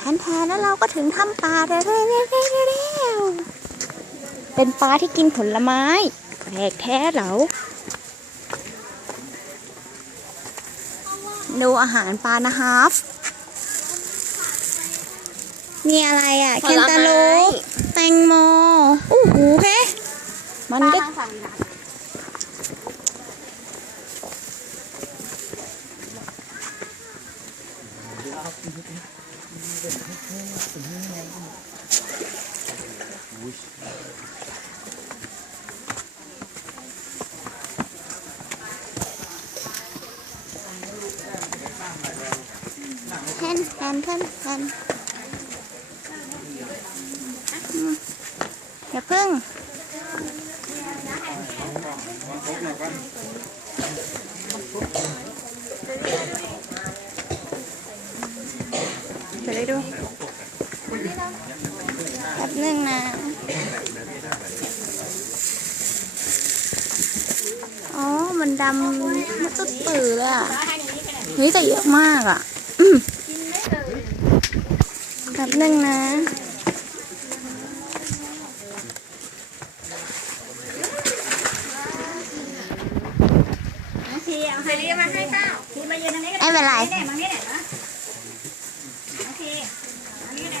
แทนแทนแล้วเราก็ถึงถ้ำปลาแล้วแล้วเป็นปลาที่กินผลไม้แปลกแท้เหรอดูอาหารปลานะฮาฟมีอะไรอะแคนตาลูปแตงโมอู้หูเพมันก็ แทนแทนแทนแทนอืมอย่าพึ่ง จะได้ดูแป๊บนึงนะ อ๋อ มันดำมันตุดปือเลยอะเฮ้ยแต่เยอะมากอะอืมแป๊บนึงนะทีเอาไฮรีมาให้เปล่าทีมายืนตรงนี้ก็ไม่เป็นไร เนี่ยมาเนี่ยนะโอเคอันนี้ก็ได้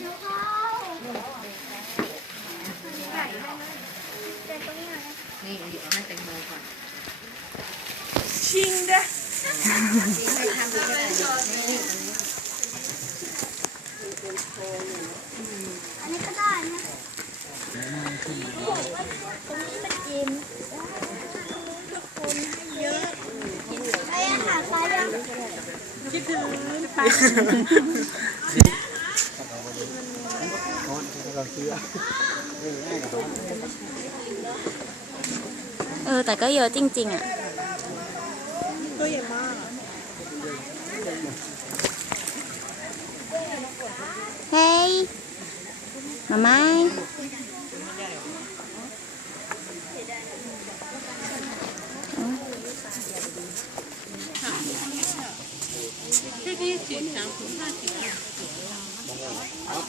ให้ติดลงไปไม้เจันเย่เย่เย่ดีมาอันนี้ก็ได้นะไปอาหารปลายัง เออ แต่ก็เยอะจริง ๆ อะ ตัวใหญ่มากเฮ้ยมาไม้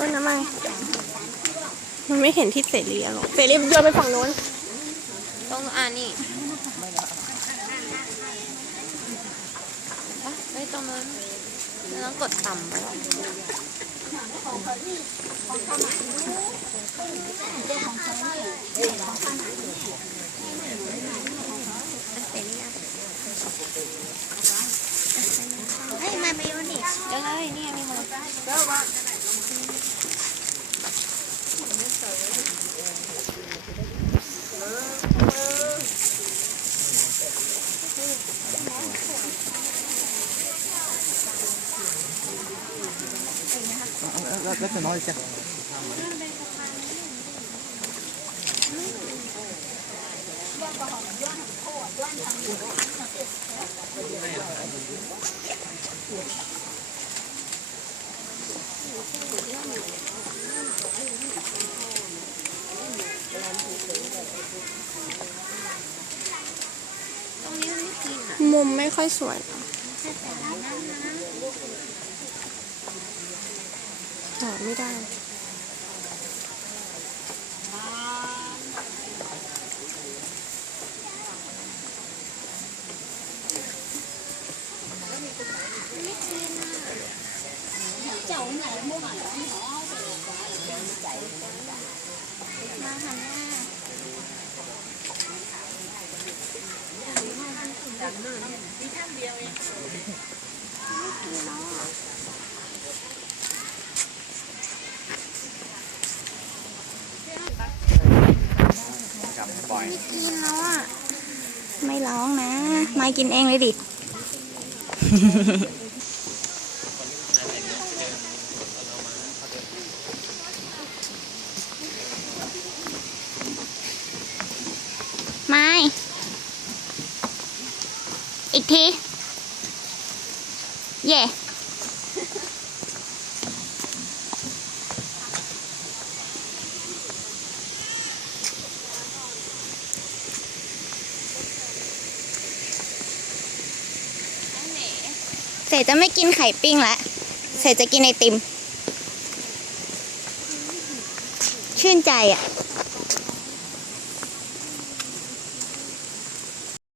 ต้นน้ำมันมันไม่เห็นที่เสรีอะหรอกเสรีโยนไปฝั่งโน้นต้องอ่านี่ไม่ตรงนั้นแล้วกดต่ำไปแล้วเฮ้ยมาเมยนิสเดี๋ยวเลยนี่มีหมดแล้วจะน้อ ยจ้ะตรงนี้มันไม่กินอะมุมไม่ค่อยสวย หาไม่ได้นี่ท่านเดียวเอง กินแล้วอะ ไม่ร้องนะ ไม่กินเองเลยดิ ไม่ อีกที เย่ เสจะไม่กินไข่ปิ้งแล้วเสจะกินไอติม ชื่นใจอะ